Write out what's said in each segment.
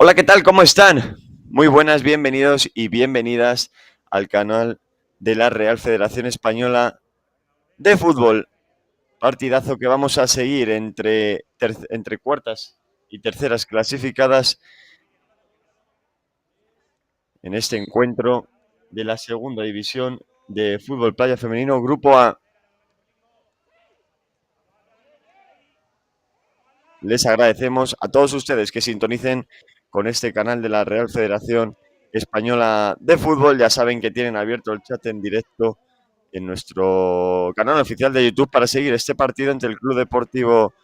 Hola, ¿qué tal? ¿Cómo están? Muy buenas, bienvenidos y bienvenidas al canal de la Real Federación Española de Fútbol. Partidazo que vamos a seguir entre cuartas y terceras clasificadas en este encuentro de la segunda división de fútbol playa femenino, Grupo A. Les agradecemos a todos ustedes que sintonicen con este canal de la Real Federación Española de Fútbol. Ya saben que tienen abierto el chat en directo en nuestro canal oficial de YouTube para seguir este partido entre el Club Deportivo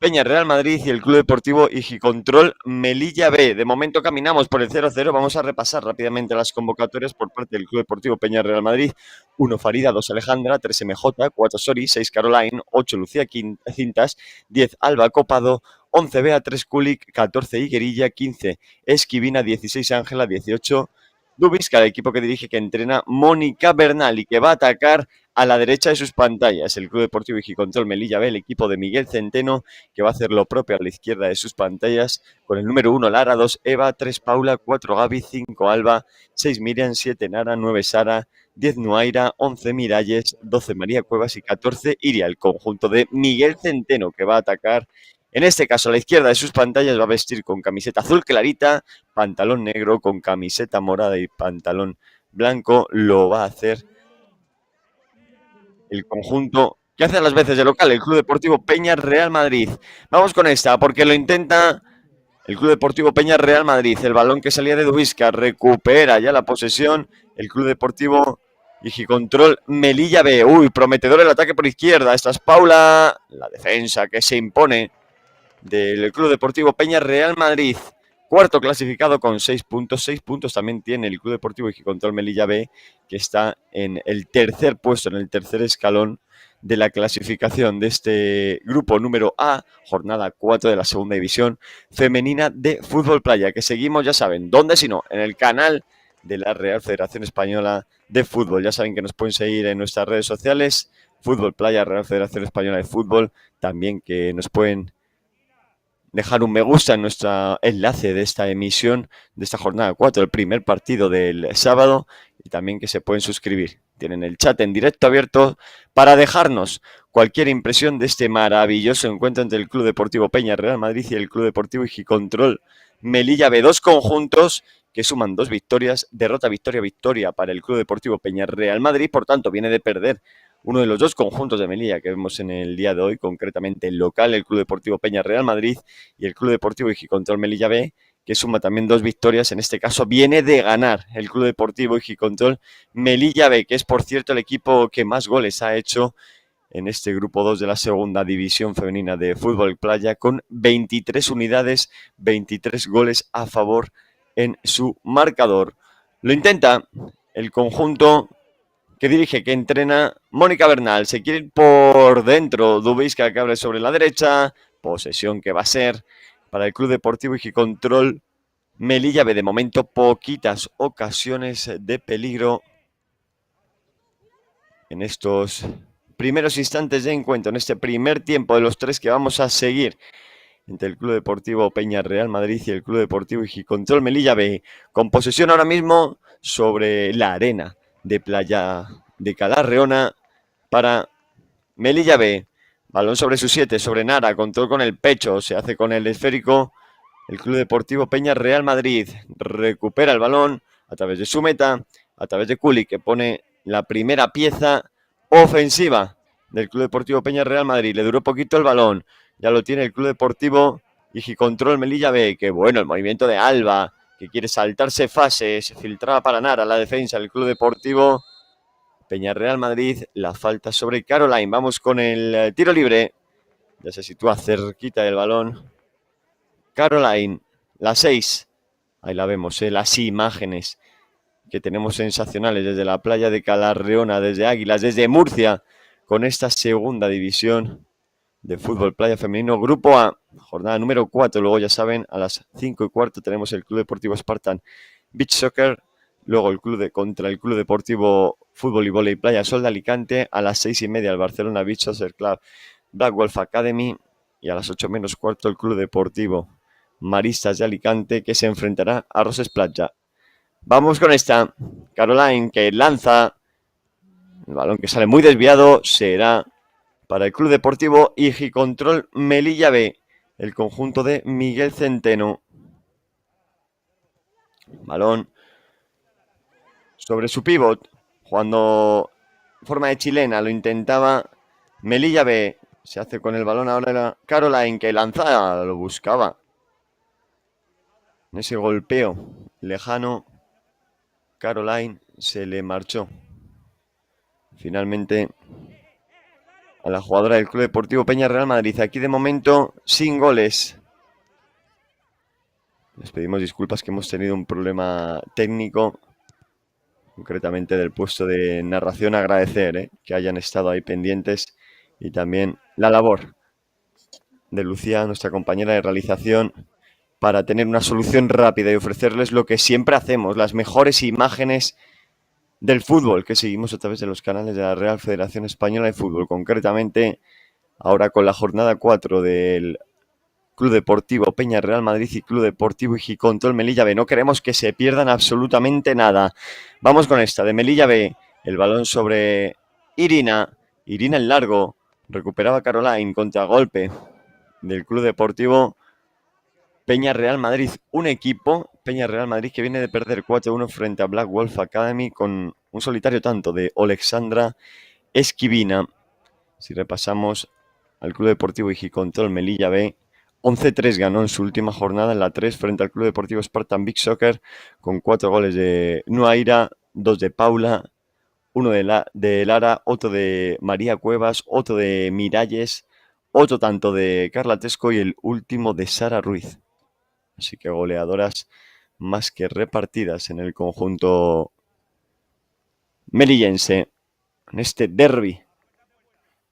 Peña Real Madrid y el Club Deportivo Igicontrol Melilla B. De momento caminamos por el 0-0. Vamos a repasar rápidamente las convocatorias por parte del Club Deportivo Peña Real Madrid. 1 Farida, 2 Alejandra, 3 MJ, 4 Sori, 6 Caroline, 8 Lucía Cintas, 10 Alba Copado, 11 Bea, 3 Kulik, 14 Higuerilla, 15 Esquivina, 16 Ángela, 18 Dubisca, el equipo que dirige, que entrena Mónica Bernal y que va a atacar a la derecha de sus pantallas. El Club Deportivo Igicontrol Melilla B, el equipo de Miguel Centeno, que va a hacer lo propio a la izquierda de sus pantallas, con el número 1 Lara, 2 Eva, 3 Paula, 4 Gaby, 5 Alba, 6 Miriam, 7 Nara, 9 Sara, 10 Nuaira, 11 Miralles, 12 María Cuevas y 14 Iria. El conjunto de Miguel Centeno, que va a atacar, en este caso a la izquierda de sus pantallas, va a vestir con camiseta azul clarita, pantalón negro, con camiseta morada y pantalón blanco. Lo va a hacer el conjunto que hace a las veces de local, el Club Deportivo Peña Real Madrid. Vamos con esta, porque lo intenta el Club Deportivo Peña Real Madrid. El balón que salía de Dubisca recupera ya la posesión el Club Deportivo Control Melilla B. Uy, prometedor el ataque por izquierda. Esta es Paula. La defensa que se impone del Club Deportivo Peña Real Madrid. Cuarto clasificado con 6 puntos. 6 puntos también tiene el Club Deportivo Control Melilla B, que está en el tercer puesto, en el tercer escalón de la clasificación de este grupo número A, jornada 4 de la segunda división femenina de fútbol playa, que seguimos, ya saben, ¿dónde si no? En el canal de la Real Federación Española de Fútbol. Ya saben que nos pueden seguir en nuestras redes sociales, Fútbol Playa, Real Federación Española de Fútbol, también que nos pueden dejar un me gusta en nuestro enlace de esta emisión, de esta jornada 4, el primer partido del sábado, y también que se pueden suscribir. Tienen el chat en directo abierto para dejarnos cualquier impresión de este maravilloso encuentro entre el Club Deportivo Peña Real Madrid y el Club Deportivo Control Melilla B. Dos conjuntos que suman 2 victorias, derrota, victoria, victoria para el Club Deportivo Peña Real Madrid, por tanto viene de perder uno de los 2 conjuntos de Melilla que vemos en el día de hoy, concretamente el local, el Club Deportivo Peña Real Madrid, y el Club Deportivo Control Melilla B, que suma también 2 victorias. En este caso viene de ganar el Club Deportivo Control Melilla B, que es, por cierto, el equipo que más goles ha hecho en este grupo 2 de la segunda división femenina de fútbol playa, con 23 unidades, 23 goles a favor en su marcador. Lo intenta el conjunto que dirige, que entrena Mónica Bernal. Se quiere ir por dentro. Dubisca que abre sobre la derecha. Posesión que va a ser para el Club Deportivo Control Melilla B. De momento, poquitas ocasiones de peligro en estos primeros instantes de encuentro, en este primer tiempo de los 3 que vamos a seguir entre el Club Deportivo Peña Real Madrid y el Club Deportivo Control Melilla B, con posesión ahora mismo sobre la arena de Playa de Calarreona para Melilla B. Balón sobre su 7, sobre Nara, control con el pecho, se hace con el esférico el Club Deportivo Peña Real Madrid. Recupera el balón a través de su meta, a través de Kuli, que pone la primera pieza ofensiva del Club Deportivo Peña Real Madrid. Le duró poquito el balón, ya lo tiene el Club Deportivo Control Melilla B. Qué bueno el movimiento de Alba, que quiere saltarse fases, se filtraba para Nara la defensa del Club Deportivo Peña Real Madrid. La falta sobre Caroline. Vamos con el tiro libre, ya se sitúa cerquita del balón Caroline, la 6. Ahí la vemos, las imágenes que tenemos sensacionales desde la playa de Calarreona, desde Águilas, desde Murcia, con esta segunda división de fútbol playa femenino, Grupo A, jornada número 4. Luego, ya saben, a las 5:15 tenemos el Club Deportivo Spartan Beach Soccer. Luego contra el Club Deportivo Fútbol y Voley Playa Sol de Alicante. A las 6:30 el Barcelona Beach Soccer Club Black Wolf Academy. Y a las 8:15 el Club Deportivo Maristas de Alicante, que se enfrentará a Roses Playa. Vamos con esta. Caroline, que lanza. El balón que sale muy desviado será para el Club Deportivo Control Melilla B, el conjunto de Miguel Centeno. Balón sobre su pívot, jugando en forma de chilena, lo intentaba Melilla B. Se hace con el balón ahora la Caroline, que lanzaba, lo buscaba. En ese golpeo lejano, Caroline se le marchó finalmente a la jugadora del Club Deportivo Peña Real Madrid. Aquí de momento sin goles. Les pedimos disculpas que hemos tenido un problema técnico, concretamente del puesto de narración. Agradecer que hayan estado ahí pendientes, y también la labor de Lucía, nuestra compañera de realización, para tener una solución rápida y ofrecerles lo que siempre hacemos, las mejores imágenes del fútbol que seguimos a través de los canales de la Real Federación Española de Fútbol. Concretamente, ahora con la jornada 4 del Club Deportivo Peña Real Madrid y Club Deportivo Control Melilla B. No queremos que se pierdan absolutamente nada. Vamos con esta de Melilla B. El balón sobre Irina. Irina en largo. Recuperaba Caroline. Contragolpe del Club Deportivo Peña Real Madrid. Un equipo, Peña Real Madrid, que viene de perder 4-1 frente a Black Wolf Academy, con un solitario tanto de Alexandra Esquivina. Si repasamos al Club Deportivo Control Melilla B, 11-3 ganó en su última jornada, en la 3, frente al Club Deportivo Spartan Big Soccer, con 4 goles de Nuaira, 2 de Paula, Uno de Lara, otro de María Cuevas, otro de Miralles, otro tanto de Carla Tesco y el último de Sara Ruiz. Así que goleadoras más que repartidas en el conjunto melillense, en este derbi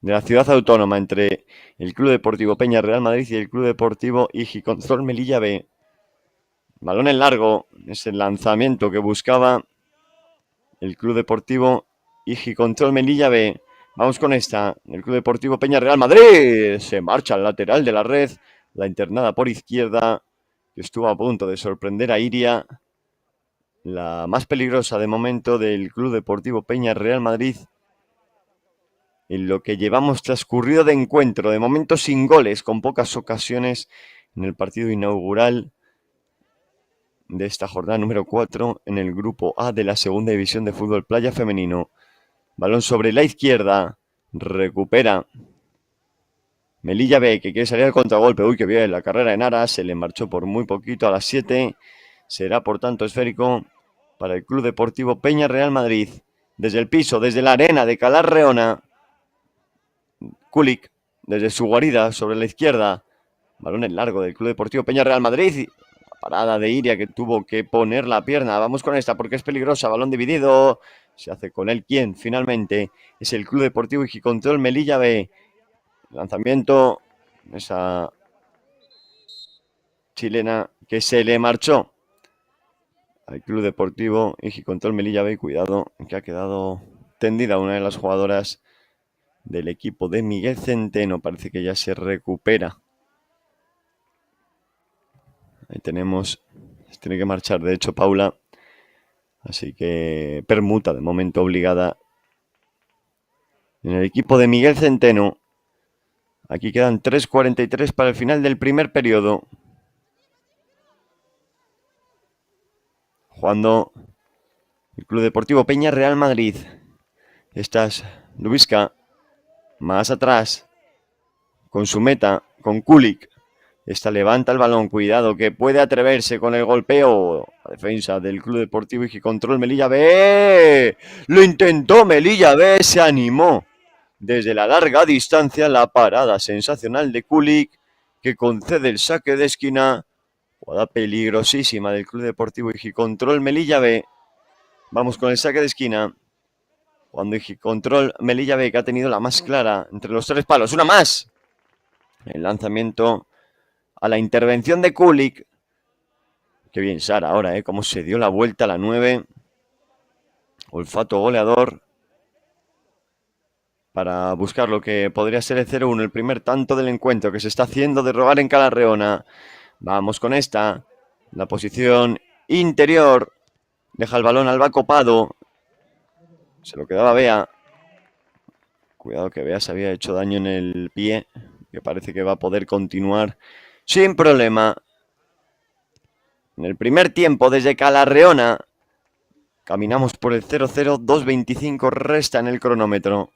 de la ciudad autónoma entre el Club Deportivo Peña Real Madrid y el Club Deportivo Igiconzol Melilla B. Balón en largo, es el lanzamiento que buscaba el Club Deportivo Igiconzol Melilla B. Vamos con esta, el Club Deportivo Peña Real Madrid. Se marcha al lateral de la red, la internada por izquierda, que estuvo a punto de sorprender a Iria. La más peligrosa de momento del Club Deportivo Peña Real Madrid en lo que llevamos transcurrido de encuentro, de momento sin goles, con pocas ocasiones en el partido inaugural de esta jornada número 4 en el grupo A de la segunda división de fútbol playa femenino. Balón sobre la izquierda, recupera Melilla B, que quiere salir al contragolpe. Uy, que bien, la carrera en Aras, se le marchó por muy poquito a las 7. Será por tanto esférico para el Club Deportivo Peña Real Madrid. Desde el piso, desde la arena de Calarreona, Kulik, desde su guarida sobre la izquierda. Balón en largo del Club Deportivo Peña Real Madrid. La parada de Iria que tuvo que poner la pierna. Vamos con esta porque es peligrosa. Balón dividido. Se hace con él quien finalmente es el Club Deportivo Igicontrol Melilla B. Lanzamiento. Esa chilena que se le marchó al Club Deportivo Igicontrol Melilla B. Cuidado que ha quedado tendida una de las jugadoras del equipo de Miguel Centeno. Parece que ya se recupera. Ahí tenemos, se tiene que marchar de hecho Paula, así que permuta de momento obligada en el equipo de Miguel Centeno. Aquí quedan 3:43 para el final del primer periodo. Jugando el Club Deportivo Peña Real Madrid. Esta es Lubisca, más atrás, con su meta, con Kulik. Esta levanta el balón, cuidado que puede atreverse con el golpeo. La defensa del Club Deportivo Igicontrol Melilla B. Lo intentó Melilla B, se animó desde la larga distancia. La parada sensacional de Kulik que concede el saque de esquina. Jugada peligrosísima del Club Deportivo Igicontrol Melilla B. Vamos con el saque de esquina. Cuando Igicontrol Melilla B, que ha tenido la más clara entre los tres palos. ¡Una más! El lanzamiento a la intervención de Kulik. Qué bien Sara ahora, cómo se dio la vuelta a la 9. Olfato goleador para buscar lo que podría ser el 0-1, el primer tanto del encuentro que se está haciendo de rogar en Calarreona. Vamos con esta. La posición interior. Deja el balón Alba Copado. Se lo quedaba Bea. Cuidado que Bea se había hecho daño en el pie, que parece que va a poder continuar sin problema. En el primer tiempo, desde Calarreona, caminamos por el 0-0, 2:25 resta en el cronómetro.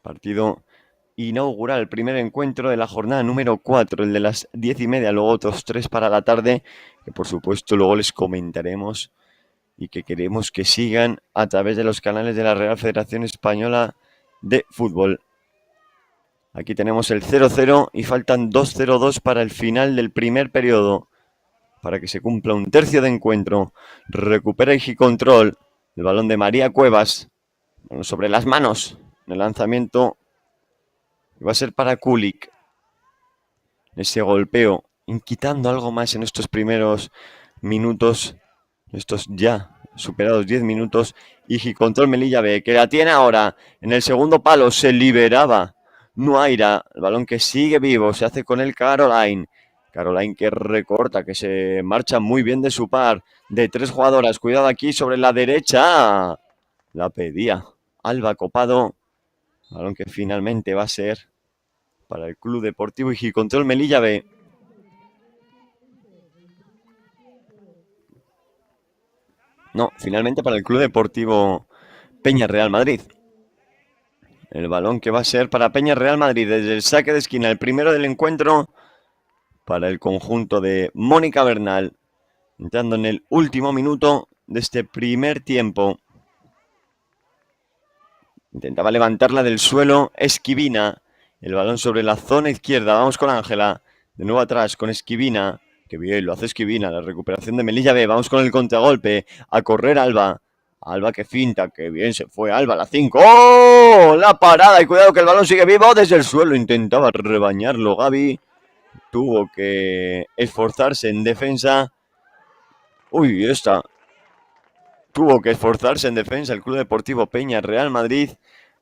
Partido inaugural, el primer encuentro de la jornada número 4, el de las 10:30, luego otros 3 para la tarde, que por supuesto luego les comentaremos y que queremos que sigan a través de los canales de la Real Federación Española de Fútbol. Aquí tenemos el 0-0 y faltan 2:02 para el final del primer periodo, para que se cumpla un tercio de encuentro. Recupera Igicontrol, el balón de María Cuevas, sobre las manos, el lanzamiento va a ser para Kulik. Ese golpeo, quitando algo más en estos primeros minutos, estos ya superados 10 minutos. Igicontrol Melilla B, que la tiene ahora en el segundo palo, se liberaba Nuaira, el balón que sigue vivo, se hace con el Caroline. Caroline que recorta, que se marcha muy bien de su par, de 3 jugadoras. Cuidado aquí sobre la derecha. La pedía Alba Copado. Balón que finalmente va a ser para el Club Deportivo Igicontrol Melilla B. No, finalmente para el Club Deportivo Peña Real Madrid. El balón que va a ser para Peña Real Madrid desde el saque de esquina, el primero del encuentro para el conjunto de Mónica Bernal, entrando en el último minuto de este primer tiempo. Intentaba levantarla del suelo Esquivina. El balón sobre la zona izquierda. Vamos con Ángela. De nuevo atrás con Esquivina. Que bien, lo hace Esquivina. La recuperación de Melilla B. Vamos con el contragolpe. A correr Alba. Alba que finta. Que bien se fue Alba. La 5. ¡Oh! La parada. Y cuidado que el balón sigue vivo. Desde el suelo intentaba rebañarlo Gaby. Tuvo que esforzarse en defensa. Uy, esta. Tuvo que esforzarse en defensa el Club Deportivo Peña Real Madrid.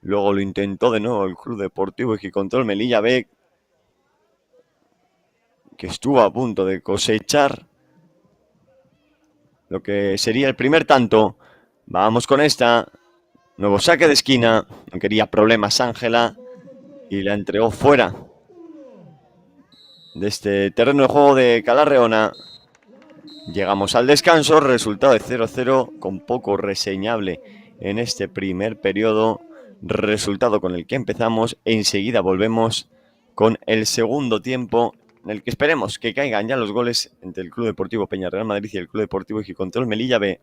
Luego lo intentó de nuevo el Club Deportivo Ejicontrol Melilla B, que estuvo a punto de cosechar lo que sería el primer tanto. Vamos con esta. Nuevo saque de esquina. No quería problemas Ángela y la entregó fuera de este terreno de juego de Calarreona. Llegamos al descanso, resultado de 0-0 con poco reseñable en este primer periodo, resultado con el que empezamos. Enseguida volvemos con el segundo tiempo, en el que esperemos que caigan ya los goles entre el Club Deportivo Peña Real Madrid y el Club Deportivo Ejicontrol Melilla B.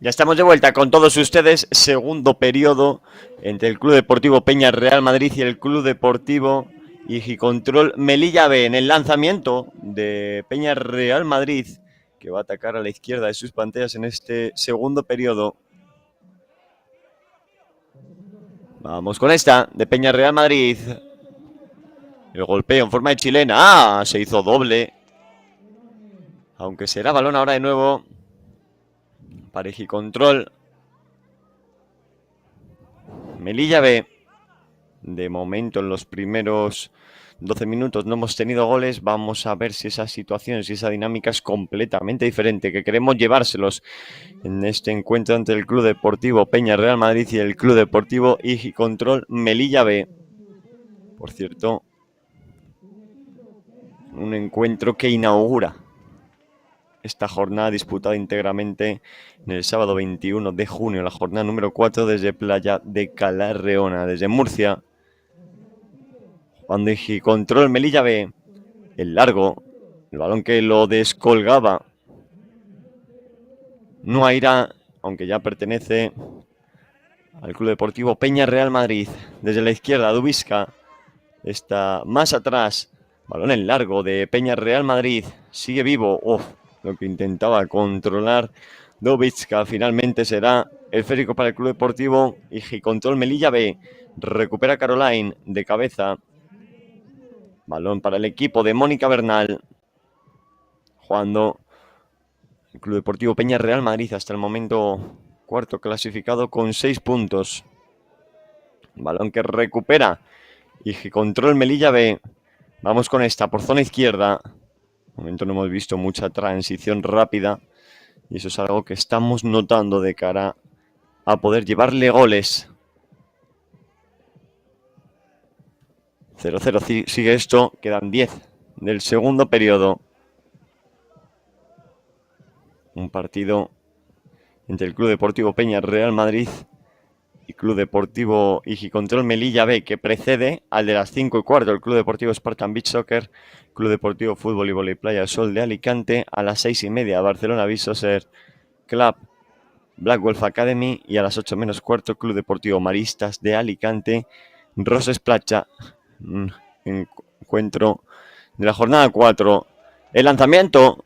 Ya estamos de vuelta con todos ustedes, segundo periodo entre el Club Deportivo Peña Real Madrid y el Club Deportivo Ejicontrol Melilla B, en el lanzamiento de Peña Real Madrid, que va a atacar a la izquierda de sus pantallas en este segundo periodo. Vamos con esta de Peña Real Madrid. El golpeo en forma de chilena. ¡Ah! Se hizo doble. Aunque será balón ahora de nuevo. Parejicontrol. Melilla B. De momento en los primeros 12 minutos no hemos tenido goles. Vamos a ver si esa situación, si esa dinámica es completamente diferente. Que queremos llevárselos en este encuentro entre el Club Deportivo Peña Real Madrid y el Club Deportivo Igicontrol Melilla B. Por cierto, un encuentro que inaugura esta jornada disputada íntegramente en el sábado 21 de junio, la jornada número 4 desde Playa de Calarreona, desde Murcia. Cuando Igicontrol Melilla B, el largo, el balón que lo descolgaba Nuaira, aunque ya pertenece al Club Deportivo Peña Real Madrid. Desde la izquierda, Dubisca está más atrás. Balón en largo de Peña Real Madrid. Sigue vivo. Lo que intentaba controlar Dubisca finalmente será esférico para el Club Deportivo Igicontrol Melilla B. Recupera Caroline de cabeza. Balón para el equipo de Mónica Bernal. Jugando el Club Deportivo Peña Real Madrid hasta el momento cuarto clasificado con 6 puntos. Balón que recupera Igicontrol Melilla B. Vamos con esta por zona izquierda. De momento no hemos visto mucha transición rápida. Y eso es algo que estamos notando de cara a poder llevarle goles. 0-0 sigue esto. Quedan 10 del segundo periodo. Un partido entre el Club Deportivo Peña Real Madrid y Club Deportivo Igicontrol Melilla B, que precede al de las 5:15, el Club Deportivo Spartan Beach Soccer, Club Deportivo Fútbol y Voley Playa Sol de Alicante, a las 6:30, Barcelona Beach Soccer Club Black Wolf Academy, y a las 8:15, Club Deportivo Maristas de Alicante, Roses Playa. Encuentro de la jornada 4. El lanzamiento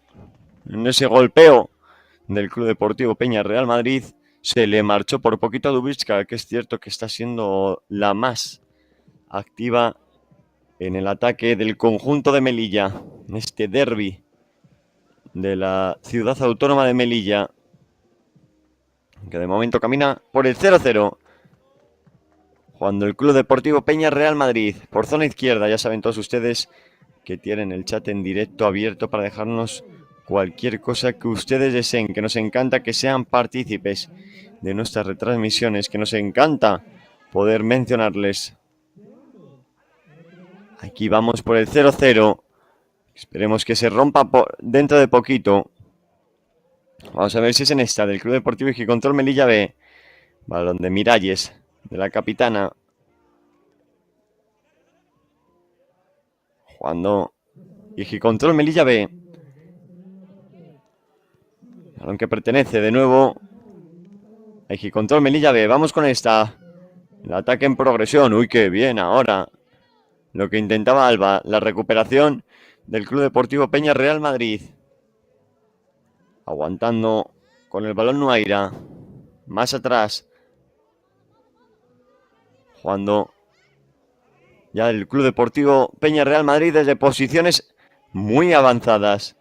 en ese golpeo del Club Deportivo Peña Real Madrid se le marchó por poquito a Dubicka, que es cierto que está siendo la más activa en el ataque del conjunto de Melilla, en este derbi de la ciudad autónoma de Melilla, que de momento camina por el 0-0. Jugando el Club Deportivo Peña Real Madrid por zona izquierda. Ya saben todos ustedes que tienen el chat en directo abierto para dejarnos cualquier cosa que ustedes deseen, que nos encanta que sean partícipes de nuestras retransmisiones, que nos encanta poder mencionarles. Aquí vamos por el 0-0. Esperemos que se rompa dentro de poquito. Vamos a ver si es en esta, del Club Deportivo Igicontrol Melilla B. Balón de Miralles, de la capitana. Jugando Igicontrol Melilla B. Balón que pertenece de nuevo a Igicontrol Melilla B. Vamos con esta. El ataque en progresión. Uy, qué bien ahora. Lo que intentaba Alba. La recuperación del Club Deportivo Peña Real Madrid. Aguantando con el balón Nuaira. Más atrás. Jugando ya el Club Deportivo Peña Real Madrid desde posiciones muy avanzadas.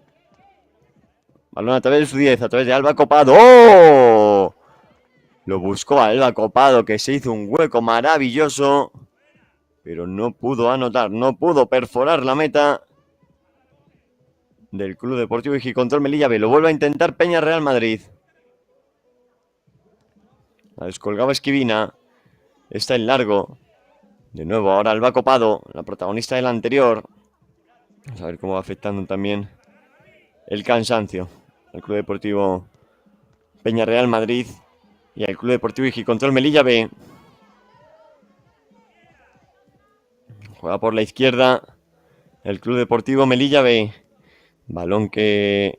Balón a través de su 10, a través de Alba Copado. ¡Oh! Lo buscó Alba Copado, que se hizo un hueco maravilloso, pero no pudo anotar, no pudo perforar la meta del Club Deportivo Igicontrol Melilla B. Lo vuelve a intentar Peña Real Madrid. La descolgaba Esquivina. Está en largo. De nuevo, ahora Alba Copado, la protagonista del anterior. Vamos a ver cómo va afectando también el cansancio al Club Deportivo Peña Real Madrid y al Club Deportivo Igicontrol Melilla B. Juega por la izquierda el Club Deportivo Melilla B. Balón que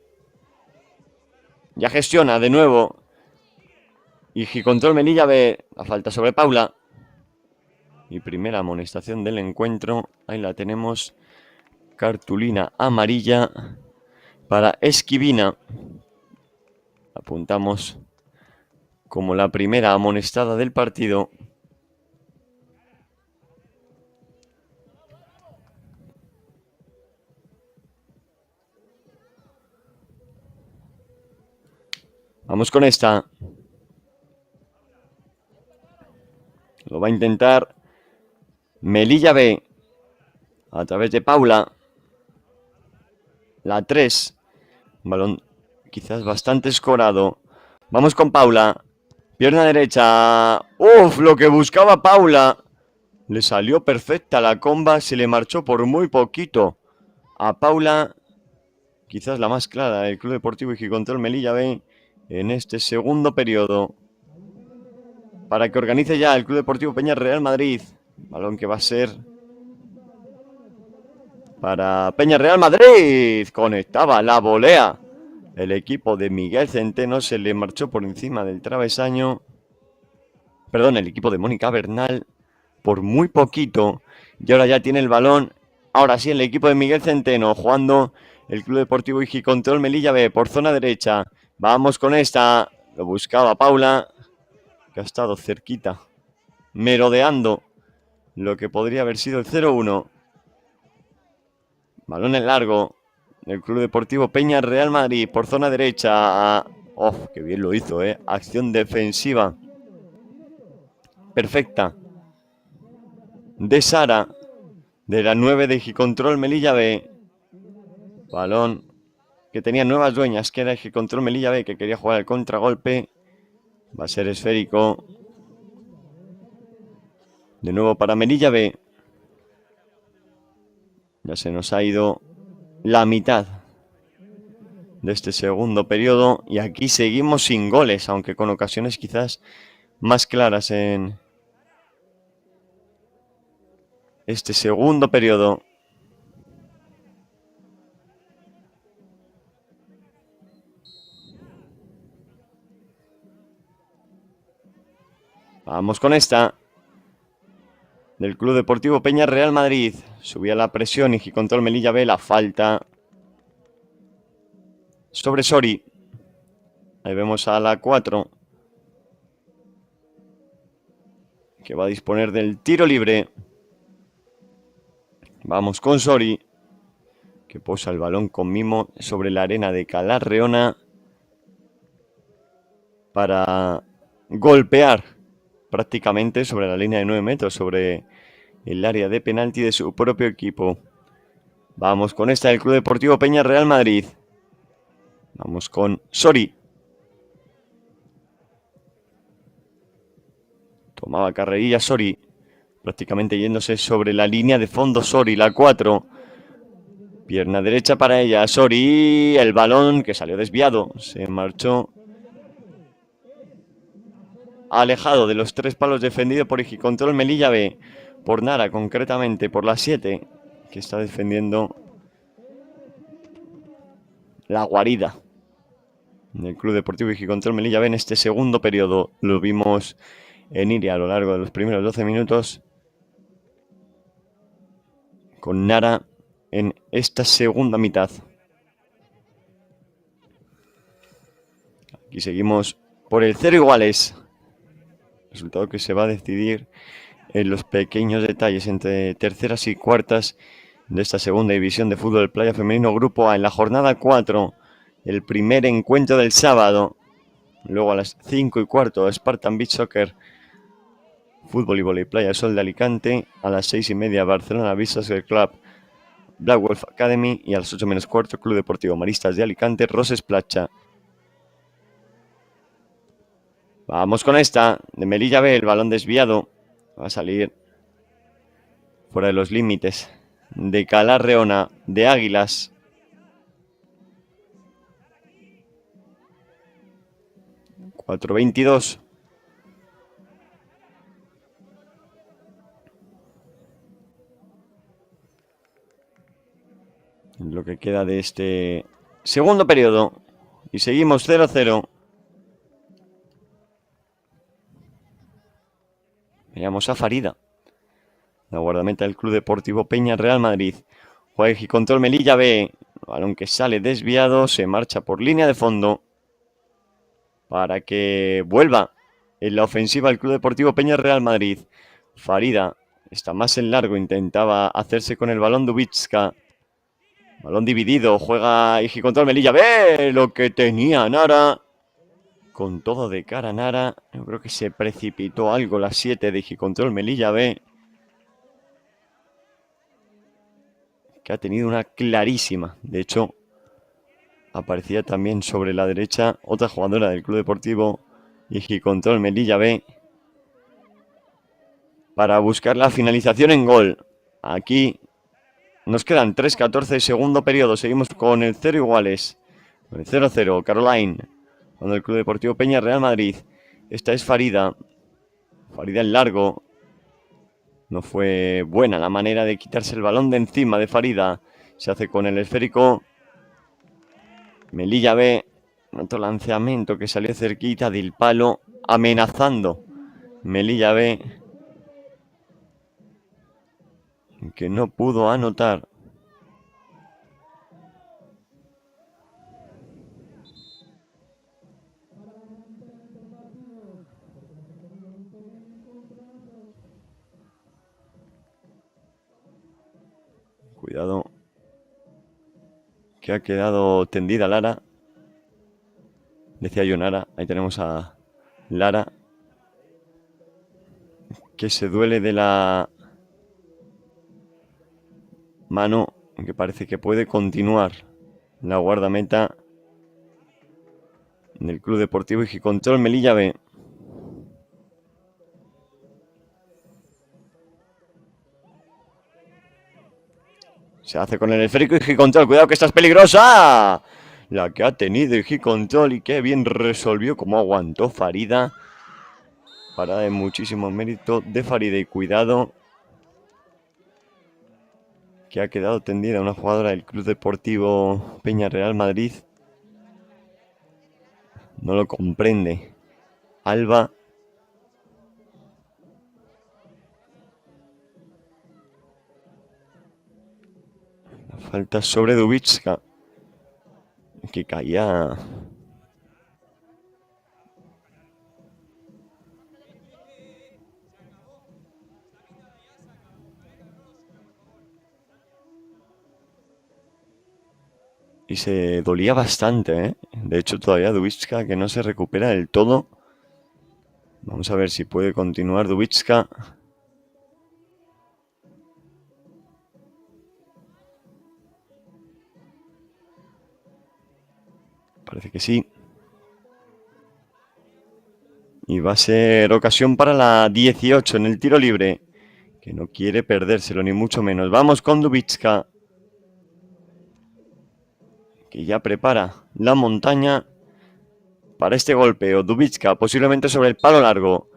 ya gestiona de nuevo Igicontrol Melilla B. La falta sobre Paula. Y primera amonestación del encuentro. Ahí la tenemos. Cartulina amarilla para Esquivina. Apuntamos como la primera amonestada del partido. Vamos con esta. Lo va a intentar Melilla B. A través de Paula. La 3. Balón quizás bastante escorado. Vamos con Paula. Pierna derecha. ¡Uf! Lo que buscaba Paula. Le salió perfecta la comba. Se le marchó por muy poquito a Paula. Quizás la más clara del Club Deportivo Igicontrol Melilla B en este segundo periodo. Para que organice ya el Club Deportivo Peña Real Madrid. Balón que va a ser para Peña Real Madrid. Conectaba la volea. El equipo de Miguel Centeno se le marchó por encima del travesaño. Perdón, el equipo de Mónica Bernal por muy poquito. Y ahora ya tiene el balón. Ahora sí, el equipo de Miguel Centeno jugando el Club Deportivo Igicontrol Melilla B por zona derecha. Vamos con esta. Lo buscaba Paula, que ha estado cerquita, merodeando lo que podría haber sido el 0-1. Balón en largo. El Club Deportivo Peña Real Madrid por zona derecha. ¡Oh, qué bien lo hizo, eh! Acción defensiva perfecta de Sara, de la 9 de Igicontrol Melilla B. Balón que tenía nuevas dueñas, que era Igicontrol Melilla B, que quería jugar el contragolpe. Va a ser esférico. De nuevo para Melilla B. Ya se nos ha ido la mitad de este segundo periodo. Y aquí seguimos sin goles, aunque con ocasiones quizás más claras en este segundo periodo. Vamos con esta. Del Club Deportivo Peña Real Madrid. Subía la presión y Igicontrol Melilla B. La falta sobre Sori. Ahí vemos a la 4, que va a disponer del tiro libre. Vamos con Sori, que posa el balón con mimo sobre la arena de Calarreona para golpear prácticamente sobre la línea de 9 metros, sobre el área de penalti de su propio equipo. Vamos con esta del Club Deportivo Peña Real Madrid. Vamos con Sori. Tomaba carrerilla Sori, prácticamente yéndose sobre la línea de fondo Sori, la 4. Pierna derecha para ella, Sori. El balón que salió desviado, se marchó alejado de los 3 palos, defendido por Igicontrol Melilla B. Por Nara, concretamente, por la 7, que está defendiendo la guarida del Club Deportivo Igicontrol Melilla B en este segundo periodo. Lo vimos en Iria a lo largo de los primeros 12 minutos. Con Nara en esta segunda mitad. Aquí seguimos por el 0 iguales. Resultado que se va a decidir en los pequeños detalles entre terceras y cuartas de esta segunda división de fútbol playa femenino Grupo A en la jornada 4. El primer encuentro del sábado. Luego a las 5:15 Spartan Beach Soccer, fútbol y voleibol playa Sol de Alicante. A las 6:30 Barcelona Beach Soccer Club, Black Wolf Academy. Y a las 8:15 Club Deportivo Maristas de Alicante, Roses Placha. Vamos con esta de Melilla B. El balón desviado. Va a salir fuera de los límites de Calarreona, de Águilas. (4:22). Lo que queda de este segundo periodo. Y seguimos 0-0. Veamos a Farida, la guardameta del Club Deportivo Peña Real Madrid. Juega y control Melilla B. Balón que sale desviado, se marcha por línea de fondo para que vuelva en la ofensiva el Club Deportivo Peña Real Madrid. Farida está más en largo, intentaba hacerse con el balón Dubitska. Balón dividido, juega y control Melilla B. Lo que tenía Nara. con todo de cara a Nara. Yo creo que se precipitó algo la 7 de Gicontrol Melilla B, que ha tenido una clarísima. De hecho, aparecía también sobre la derecha otra jugadora del Club Deportivo Gicontrol Melilla B para buscar la finalización en gol. Aquí nos quedan 3:14 segundo periodo. Seguimos con el 0 iguales. Con el 0-0. Caroline. Cuando el Club Deportivo Peña Real Madrid. Esta es Farida. Farida en largo. No fue buena la manera de quitarse el balón de encima de Farida. Se hace con el esférico. Melilla B. Otro lanzamiento que salió cerquita del palo. Amenazando. Melilla B. Que no pudo anotar. Cuidado. Que ha quedado tendida Lara. Decía yo Nara. Ahí tenemos a Lara. Que se duele de la mano. Que parece que puede continuar. La guardameta del Club Deportivo Gicontrol Melilla B. Se hace con el esférico y Gicontrol. Cuidado que esta es peligrosa. La que ha tenido Gicontrol y qué bien resolvió. Como aguantó Farida. Parada de muchísimo mérito de Farida. Y cuidado. Que ha quedado tendida una jugadora del Club Deportivo Peña Real Madrid. No lo comprende. Alba. La falta sobre Dubitska. Que caía. Y se dolía bastante, ¿eh? De hecho, todavía Dubitska que no se recupera del todo. Vamos a ver si puede continuar Dubitska. Parece que sí. Y va a ser ocasión para la 18 en el tiro libre. Que no quiere perdérselo, ni mucho menos. Vamos con Dubitska. Que ya prepara la montaña para este golpeo. Dubitska, posiblemente sobre el palo largo.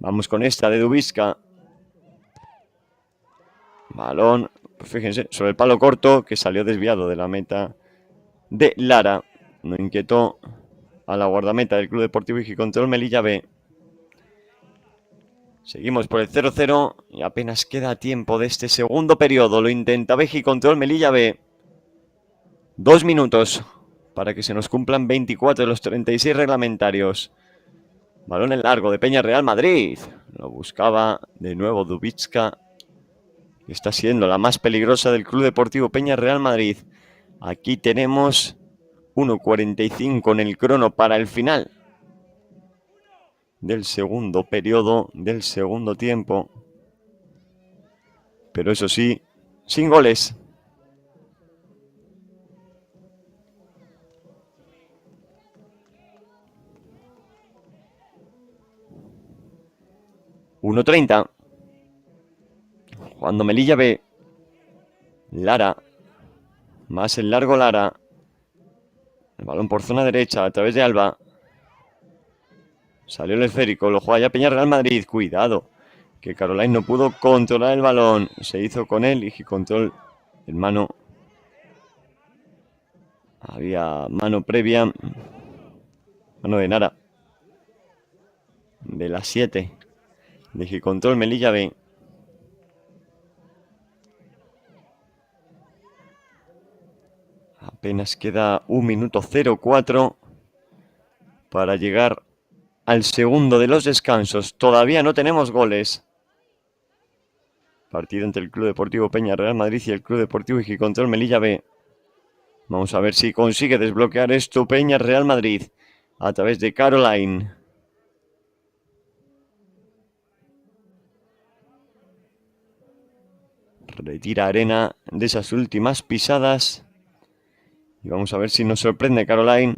Vamos con esta de Dubitska. Balón, pues fíjense, sobre el palo corto que salió desviado de la meta de Lara. No inquietó a la guardameta del Club Deportivo Gicontrol Melilla B. Seguimos por el 0-0 y apenas queda tiempo de este segundo periodo. Lo intenta Gicontrol Melilla B. 2 minutos para que se nos cumplan 24 de los 36 reglamentarios. Balón en largo de Peña Real Madrid. Lo buscaba de nuevo Dubitska. Está siendo la más peligrosa del Club Deportivo Peña Real Madrid. Aquí tenemos 1:45 en el crono para el final del segundo periodo, del segundo tiempo. Pero eso sí, sin goles. $1:30. Cuando Melilla B. Lara. Más el largo Lara. El balón por zona derecha a través de Alba. Salió el esférico, lo juega ya Peña Real Madrid. Cuidado, que Caroline no pudo controlar el balón. Se hizo con él y Gicontrol en mano. Había mano previa. Mano de Nara. De las 7. De Gicontrol Melilla B. Apenas queda 1:04 para llegar al segundo de los descansos. Todavía no tenemos goles. Partido entre el Club Deportivo Peña Real Madrid y el Club Deportivo Gicontrol Melilla B. Vamos a ver si consigue desbloquear esto Peña Real Madrid. a través de Caroline. Retira Arena de esas últimas pisadas. Y vamos a ver si nos sorprende Caroline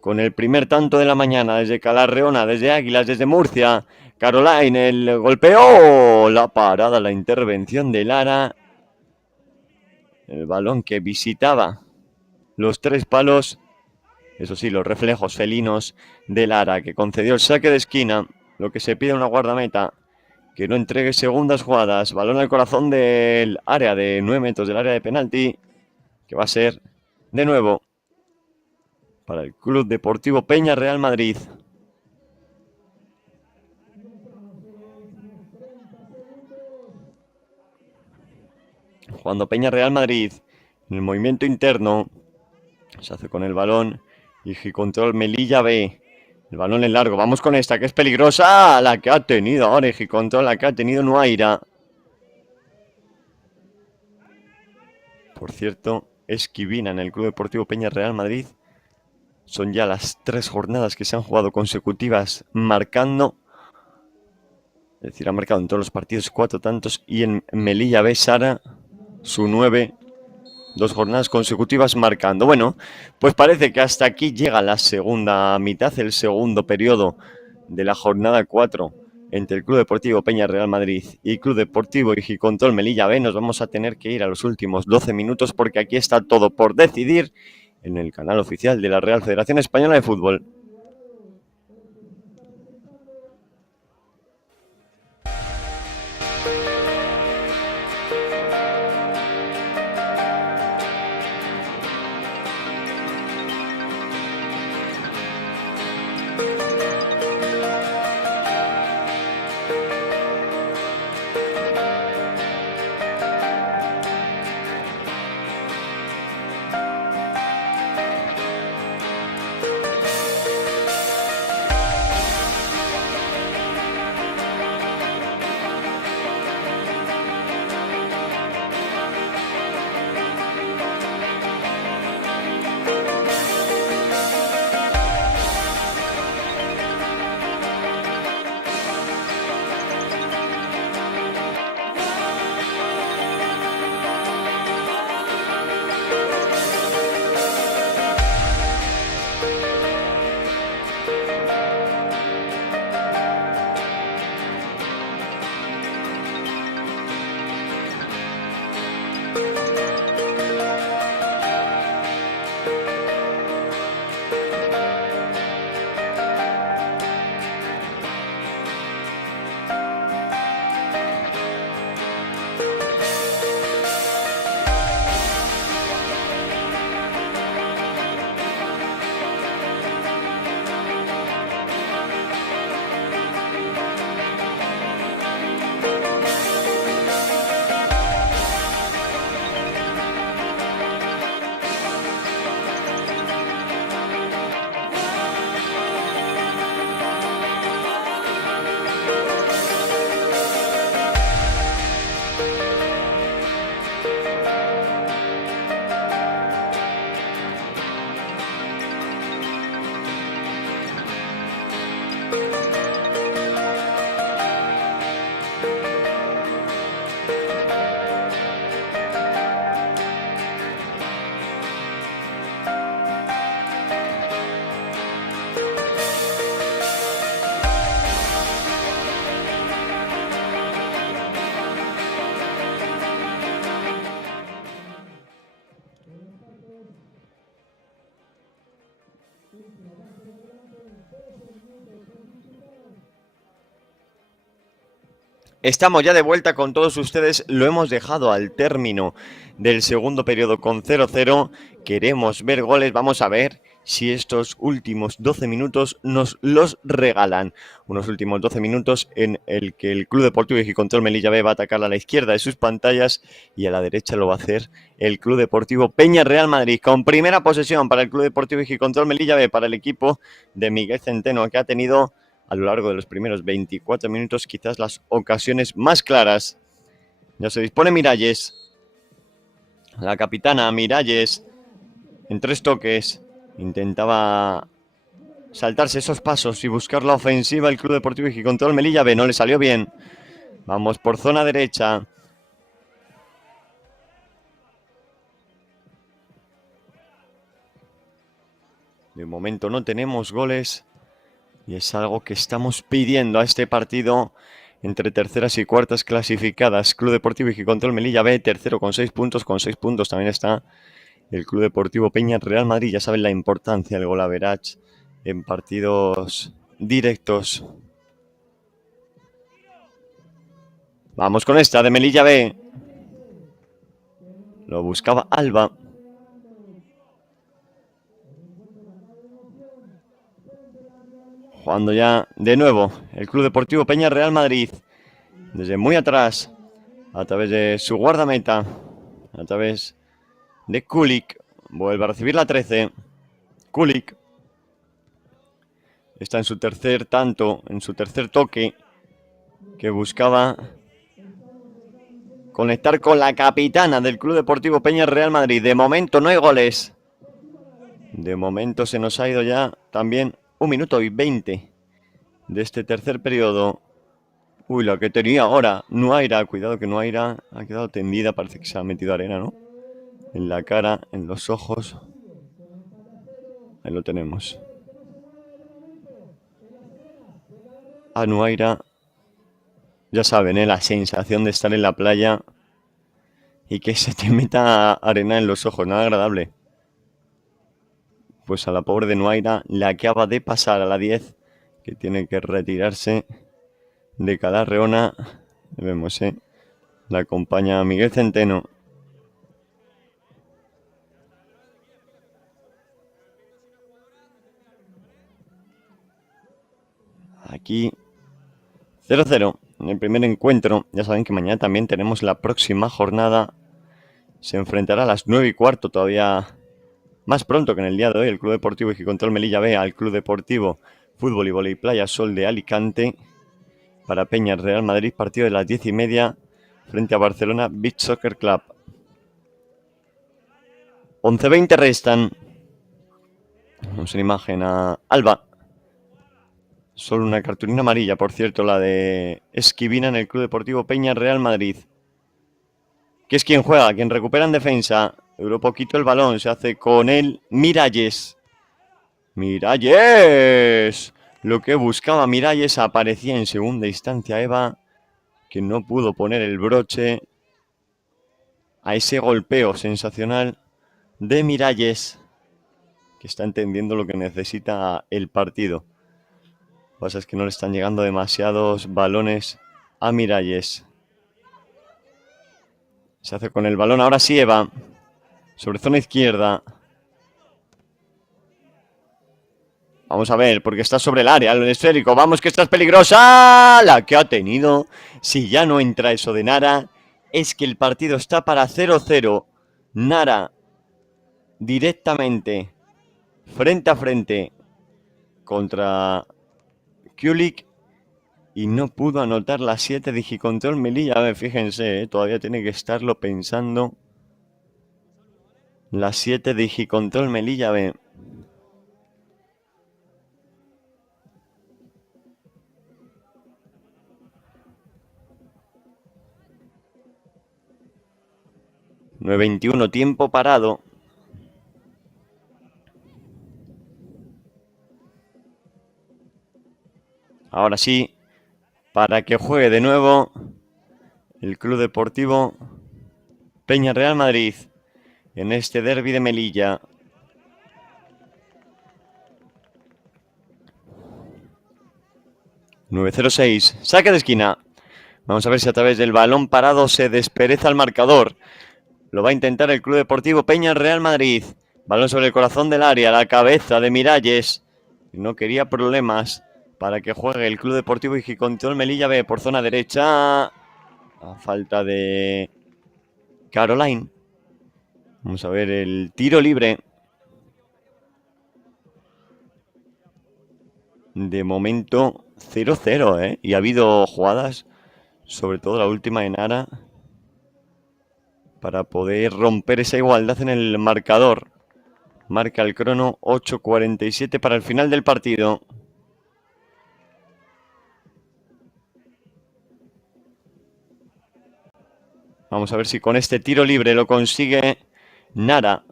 con el primer tanto de la mañana desde Calarreona, desde Águilas, desde Murcia. Caroline, el golpeo, la parada, la intervención de Lara. El balón que visitaba los 3 palos. Eso sí, los reflejos felinos de Lara, que concedió el saque de esquina. Lo que se pide a una guardameta, que no entregue segundas jugadas. Balón al corazón del área de 9 metros del área de penalti, que va a ser de nuevo para el Club Deportivo Peña Real Madrid. Jugando Peña Real Madrid. En el movimiento interno. Se hace con el balón. Y control Melilla B. El balón es largo. Vamos con esta, que es peligrosa. La que ha tenido ahora Control, la que ha tenido Nuaira. Por cierto, Esquivina en el Club Deportivo Peña Real Madrid. Son ya las 3 jornadas que se han jugado consecutivas marcando. Es decir, ha marcado en todos los partidos 4 tantos. Y en Melilla B, Sara, su 9. 2 jornadas consecutivas marcando. Bueno, pues parece que hasta aquí llega la segunda mitad, el segundo periodo de la jornada 4 entre el Club Deportivo Peña Real Madrid y Club Deportivo Igicontrol Melilla B. Nos vamos a tener que ir a los últimos 12 minutos porque aquí está todo por decidir en el canal oficial de la Real Federación Española de Fútbol. Estamos ya de vuelta con todos ustedes, lo hemos dejado al término del segundo periodo con 0-0, queremos ver goles, vamos a ver si estos últimos 12 minutos nos los regalan. Unos últimos 12 minutos en el que el Club Deportivo Igicontrol Melilla B va a atacar a la izquierda de sus pantallas y a la derecha lo va a hacer el Club Deportivo Peña Real Madrid, con primera posesión para el Club Deportivo Igicontrol Melilla B, para el equipo de Miguel Centeno, que ha tenido a lo largo de los primeros 24 minutos quizás las ocasiones más claras. Ya se dispone Miralles, la capitana Miralles, en 3 toques intentaba saltarse esos pasos y buscar la ofensiva el Club Deportivo Gicontrol Melilla B. No le salió bien. Vamos por zona derecha. De momento no tenemos goles y es algo que estamos pidiendo a este partido entre terceras y cuartas clasificadas. Club Deportivo Gicontrol Melilla B, tercero con 6 puntos. Con 6 puntos también está el Club Deportivo Peña Real Madrid. Ya saben la importancia del gol average en partidos directos. Vamos con esta de Melilla B. Lo buscaba Alba. Jugando ya de nuevo el Club Deportivo Peña Real Madrid. Desde muy atrás, a través de su guardameta, a través de Kulik. Vuelve a recibir la 13. Kulik está en su tercer tanto, en su tercer toque, que buscaba conectar con la capitana del Club Deportivo Peña Real Madrid. De momento no hay goles. De momento se nos ha ido ya también 1 minuto y 20 de este tercer periodo. Uy, la que tenía ahora Nuaira. Cuidado que Nuaira ha quedado tendida. Parece que se ha metido arena, ¿no? En la cara, en los ojos. Ahí lo tenemos. A Nuaira. Ya saben, la sensación de estar en la playa y que se te meta arena en los ojos. Nada agradable. Pues a la pobre de Nuaira le acaba de pasar a la 10, que tiene que retirarse de Calarreona. Vemos, la acompaña Miguel Centeno. Aquí 0-0 en el primer encuentro. Ya saben que mañana también tenemos la próxima jornada. Se enfrentará a las 9:15, todavía más pronto que en el día de hoy, el Club Deportivo Gicontrol Melilla B al Club Deportivo Fútbol y Voley Playa Sol de Alicante. Para Peña Real Madrid, partido de las 10:30 frente a Barcelona Beach Soccer Club. 11:20 restan. Vamos en imagen a Alba. Solo una cartulina amarilla, por cierto, la de Esquivina en el Club Deportivo Peña Real Madrid. Que es quien juega, quien recupera en defensa. Duró poquito el balón, se hace con él Miralles. ¡Miralles! Lo que buscaba Miralles, aparecía en segunda instancia Eva, que no pudo poner el broche a ese golpeo sensacional de Miralles, que está entendiendo lo que necesita el partido. Lo que pasa es que no le están llegando demasiados balones a Miralles. Se hace con el balón, ahora sí Eva, sobre zona izquierda. Vamos a ver, porque está sobre el área, el esférico. Vamos, que esta es peligrosa. La que ha tenido. Si ya no entra eso de Nara, es que el partido está para 0-0. Nara directamente frente a frente contra Kulik y no pudo anotar la 7 de Gicontrol Melilla. A ver, fíjense, todavía tiene que estarlo pensando. La 7 de Gicontrol Melilla B. ...9:21, tiempo parado. Ahora sí, para que juegue de nuevo el Club Deportivo Peña Real Madrid en este derbi de Melilla. ...9:06, saque de esquina. Vamos a ver si a través del balón parado se despereza el marcador. Lo va a intentar el Club Deportivo Peña Real Madrid. Balón sobre el corazón del área, la cabeza de Miralles. No quería problemas para que juegue el Club Deportivo Gicontrol Melilla B por zona derecha. A falta de Caroline. Vamos a ver el tiro libre. De momento 0-0, y ha habido jugadas, sobre todo la última de Nara, para poder romper esa igualdad en el marcador. Marca el crono 8:47 para el final del partido. Vamos a ver si con este tiro libre lo consigue Nara.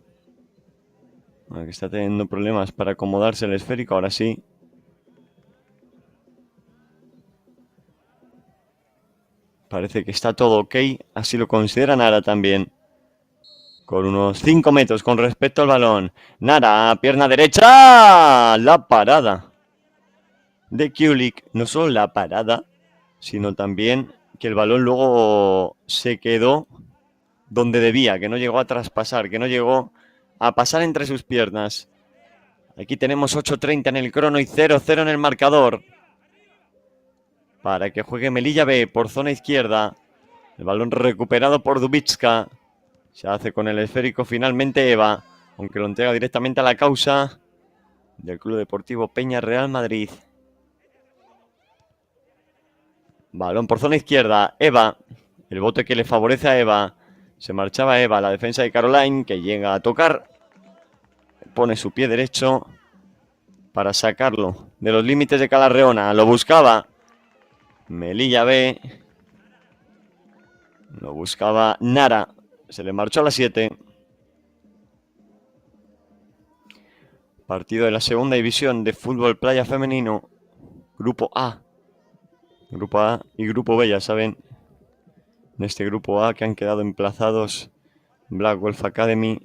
Que está teniendo problemas para acomodarse el esférico, ahora sí. Parece que está todo ok, así lo considera Nara también. Con unos 5 metros con respecto al balón. Nara, pierna derecha. La parada de Kulik. No solo la parada, sino también que el balón luego se quedó donde debía, que no llegó a traspasar, que no llegó a pasar entre sus piernas. Aquí tenemos 8:30 en el crono y 0-0 en el marcador. Para que juegue Melilla B por zona izquierda. El balón recuperado por Dubitska. Se hace con el esférico finalmente Eva, aunque lo entrega directamente a la causa del Club Deportivo Peña Real Madrid. Balón por zona izquierda, Eva. El bote que le favorece a Eva. Se marchaba Eva, la defensa de Caroline, que llega a tocar. Pone su pie derecho para sacarlo de los límites de Calarreona. Lo buscaba Melilla B. Lo buscaba Nara. Se le marchó a las 7. Partido de la segunda división de fútbol playa femenino. Grupo A. Grupo A y Grupo B, ya saben. En este Grupo A que han quedado emplazados Black Wolf Academy,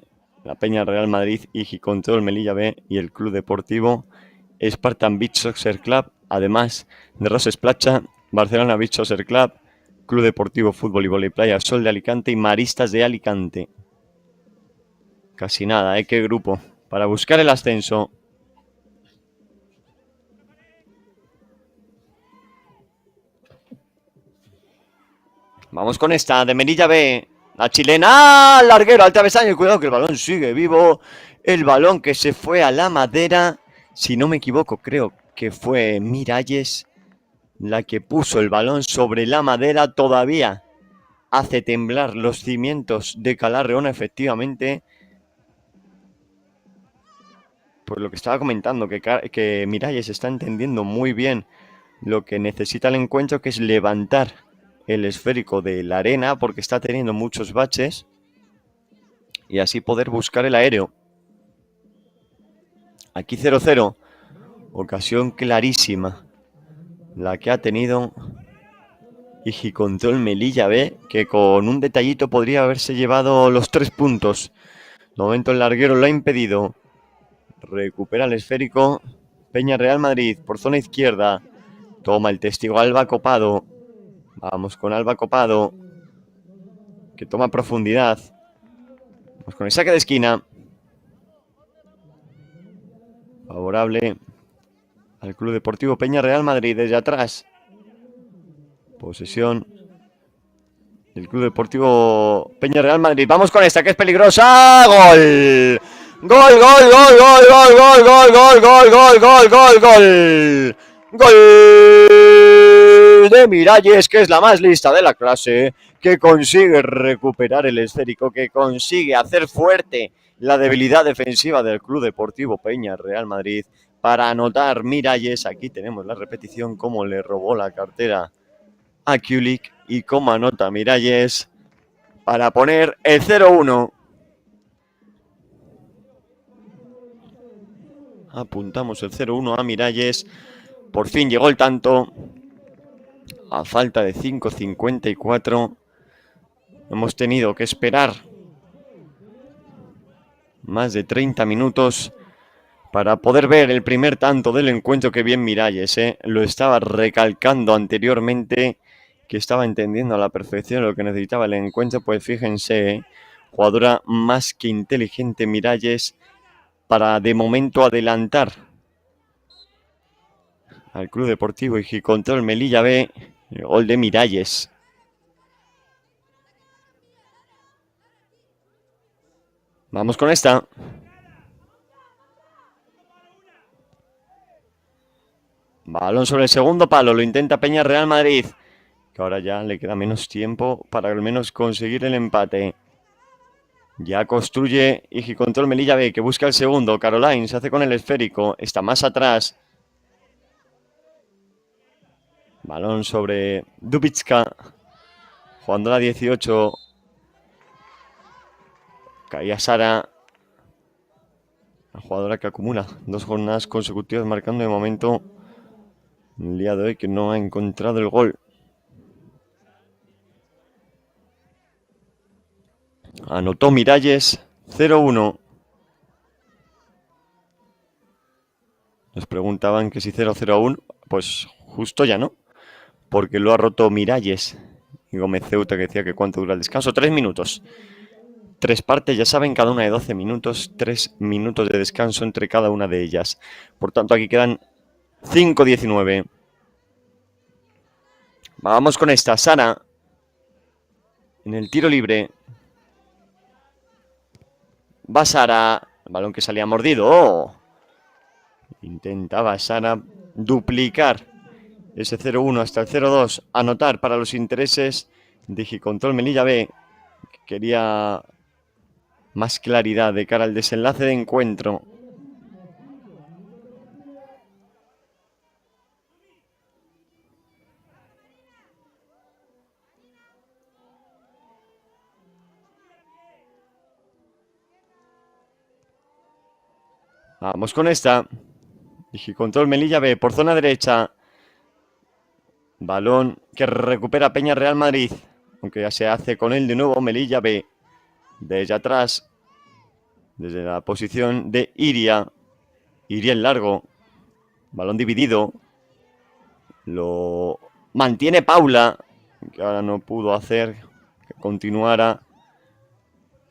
la Peña Real Madrid y Gicontrol Melilla B y el Club Deportivo Spartan Beach Soccer Club, además de Roses Placha, Barcelona Beach Soccer Club, Club Deportivo Fútbol y Voley Playa Sol de Alicante y Maristas de Alicante. Casi nada, qué grupo. Para buscar el ascenso. Vamos con esta de Melilla B. La chilena, larguero al travesaño. Cuidado que el balón sigue vivo. El balón que se fue a la madera. Si no me equivoco, creo que fue Miralles la que puso el balón sobre la madera. Todavía hace temblar los cimientos de Calarreona, efectivamente. Por lo que estaba comentando, que Miralles está entendiendo muy bien lo que necesita el encuentro, que es levantar el esférico de la arena, porque está teniendo muchos baches, y así poder buscar el aéreo. Aquí 0-0, ocasión clarísima la que ha tenido Igicontrol Melilla B, que con un detallito podría haberse llevado los 3 puntos. De momento el larguero lo ha impedido. Recupera el esférico Peña Real Madrid por zona izquierda. Toma el testigo Alba Copado. Vamos con Alba Copado, que toma profundidad. Vamos con el saque de esquina. Favorable al Club Deportivo Peña Real Madrid desde atrás. Posesión del Club Deportivo Peña Real Madrid. Vamos con esta que es peligrosa. ¡Gol! ¡Gol, gol, gol, gol, gol, gol, gol, gol, gol, gol, gol, gol, gol! ¡Gol de Miralles, que es la más lista de la clase, que consigue recuperar el esférico, que consigue hacer fuerte la debilidad defensiva del Club Deportivo Peña Real Madrid para anotar Miralles? Aquí tenemos la repetición, cómo le robó la cartera a Kulik y cómo anota Miralles para poner el 0-1. Apuntamos el 0-1 a Miralles. Por fin llegó el tanto. A falta de 5:54. Hemos tenido que esperar más de 30 minutos para poder ver el primer tanto del encuentro. Que bien Miralles, lo estaba recalcando anteriormente, que estaba entendiendo a la perfección lo que necesitaba el encuentro. Pues fíjense, jugadora más que inteligente Miralles para de momento adelantar al Club Deportivo Igicontrol Melilla B. El gol de Miralles. Vamos con esta. Balón sobre el segundo palo, lo intenta Peña Real Madrid, que ahora ya le queda menos tiempo para al menos conseguir el empate. Ya construye Igicontrol Melilla B, que busca el segundo. Caroline se hace con el esférico. Está más atrás. Balón sobre Dubitska. Jugando la 18. Caía Sara. La jugadora que acumula 2 jornadas consecutivas marcando de momento el día de hoy, que no ha encontrado el gol. Anotó Miralles 0-1. Nos preguntaban que si 0-0 aún. Pues justo ya no. Porque lo ha roto Miralles. Y Gómez Ceuta, que decía que cuánto dura el descanso. 3 minutos. 3 partes, ya saben, cada una de 12 minutos. 3 minutos de descanso entre cada una de ellas. Por tanto, aquí quedan 5-19. Vamos con esta. Sara. En el tiro libre. Va Sara. El balón que salía mordido. ¡Oh! Intentaba Sara duplicar ese 0-1 hasta el 0-2. Anotar para los intereses de Igicontrol Melilla B. Que quería más claridad de cara al desenlace de encuentro. Vamos con esta. Igicontrol Melilla B por zona derecha. Balón que recupera Peña Real Madrid. Aunque ya se hace con él de nuevo Melilla B. Desde atrás. Desde la posición de Iria. Iria en largo. Balón dividido. Lo mantiene Paula. Que ahora no pudo hacer que continuara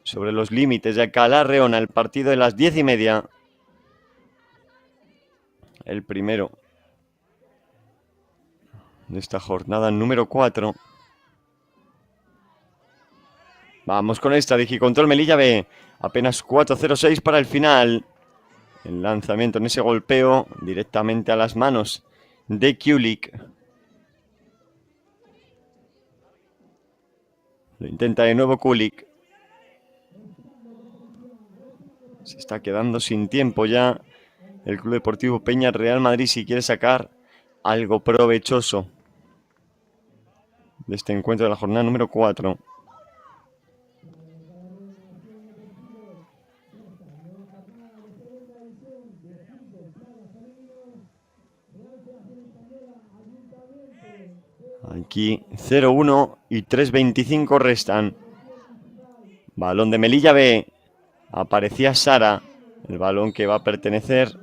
sobre los límites de Calarreona. El partido de las 10:30. El primero de esta jornada número 4. Vamos con esta de Igicontrol Melilla B. Apenas 4:06 para el final. El lanzamiento en ese golpeo directamente a las manos de Kulik. Lo intenta de nuevo Kulik. Se está quedando sin tiempo ya el Club Deportivo Peña Real Madrid, si quiere sacar algo provechoso de este encuentro de la jornada número 4. Aquí 0-1 y 3:25 restan. Balón de Melilla B. Aparecía Sara. El balón que va a pertenecer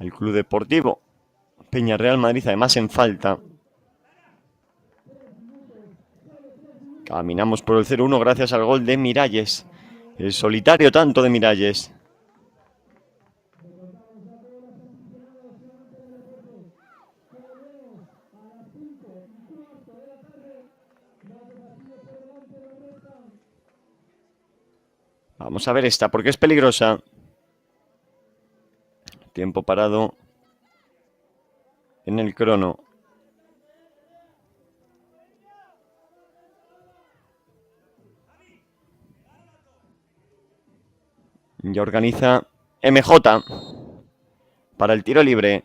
al Club Deportivo Peña Real Madrid, además en falta. Caminamos por el 0-1 gracias al gol de Miralles. El solitario tanto de Miralles. Vamos a ver esta, porque es peligrosa. Tiempo parado en el crono. Ya organiza MJ para el tiro libre.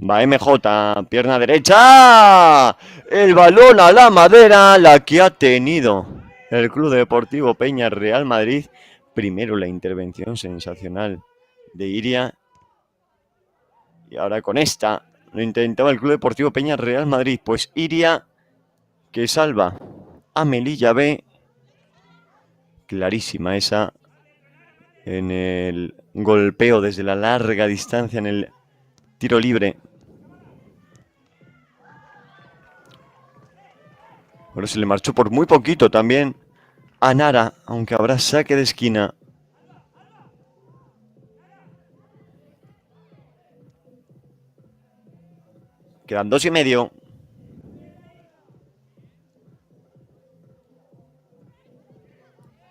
Va MJ, pierna derecha. El balón a la madera, la que ha tenido el Club Deportivo Peña Real Madrid. Primero la intervención sensacional de Iria. Y ahora con esta lo intentaba el Club Deportivo Peña Real Madrid. Pues Iria que salva a Melilla B. Clarísima esa en el golpeo desde la larga distancia en el tiro libre. Pero se le marchó por muy poquito también a Nara, aunque habrá saque de esquina. Quedan 2:30.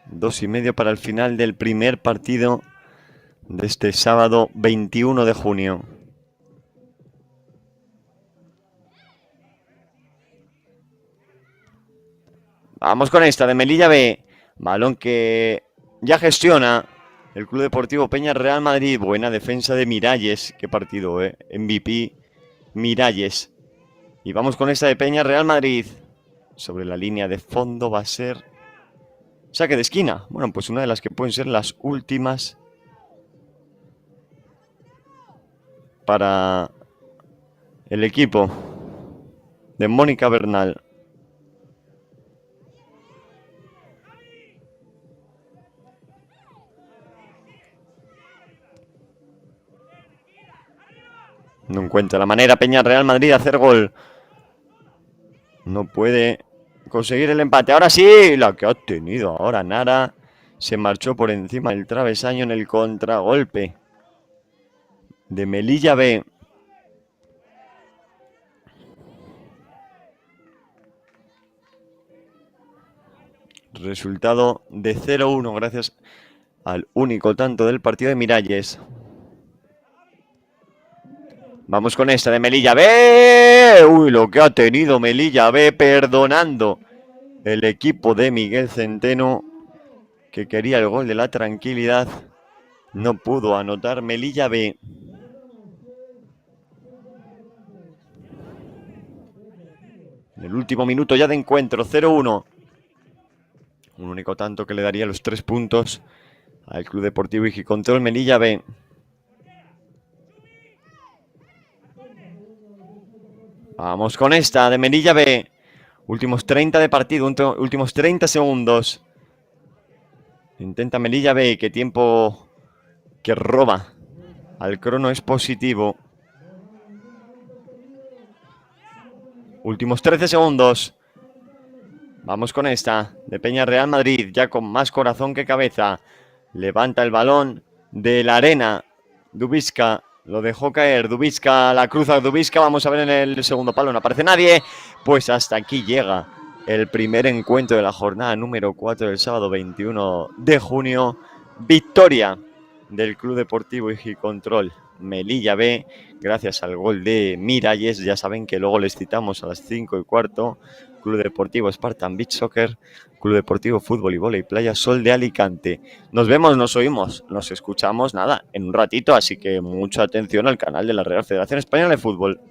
Dos y medio para el final del primer partido de este sábado 21 de junio. Vamos con esta de Melilla B. Balón que ya gestiona el Club Deportivo Peña Real Madrid. Buena defensa de Miralles. Qué partido, MVP Miralles. Y vamos con esta de Peña Real Madrid. Sobre la línea de fondo va a ser saque de esquina. Bueno, pues una de las que pueden ser las últimas para el equipo de Mónica Bernal. No encuentra la manera Peña Real Madrid de hacer gol. No puede conseguir el empate. Ahora sí, la que ha tenido ahora Nara. Se marchó por encima del travesaño en el contragolpe de Melilla B. Resultado de 0-1 gracias al único tanto del partido de Miralles. Vamos con esta de Melilla B. Uy, lo que ha tenido Melilla B perdonando el equipo de Miguel Centeno, que quería el gol de la tranquilidad. No pudo anotar Melilla B. En el último minuto ya de encuentro, 0-1. Un único tanto que le daría los 3 puntos al Club Deportivo Igicontrol Melilla B. Vamos con esta de Melilla B. Últimos 30 de partido, últimos 30 segundos. Intenta Melilla B, que tiempo que roba al crono es positivo. Últimos 13 segundos. Vamos con esta de Peña Real Madrid, ya con más corazón que cabeza. Levanta el balón de la arena. Dubisca lo dejó caer. Dubisca la cruza. Dubisca, vamos a ver en el segundo palo. No aparece nadie. Pues hasta aquí llega el primer encuentro de la jornada número 4 del sábado 21 de junio. Victoria del Club Deportivo Igicontrol Melilla B, gracias al gol de Miralles. Ya saben que luego les citamos a las 5:15. Club Deportivo Spartan Beach Soccer, Club Deportivo Fútbol y Vóley Playa Sol de Alicante. Nos vemos, nos oímos, nos escuchamos, nada, en un ratito, así que mucha atención al canal de la Real Federación Española de Fútbol.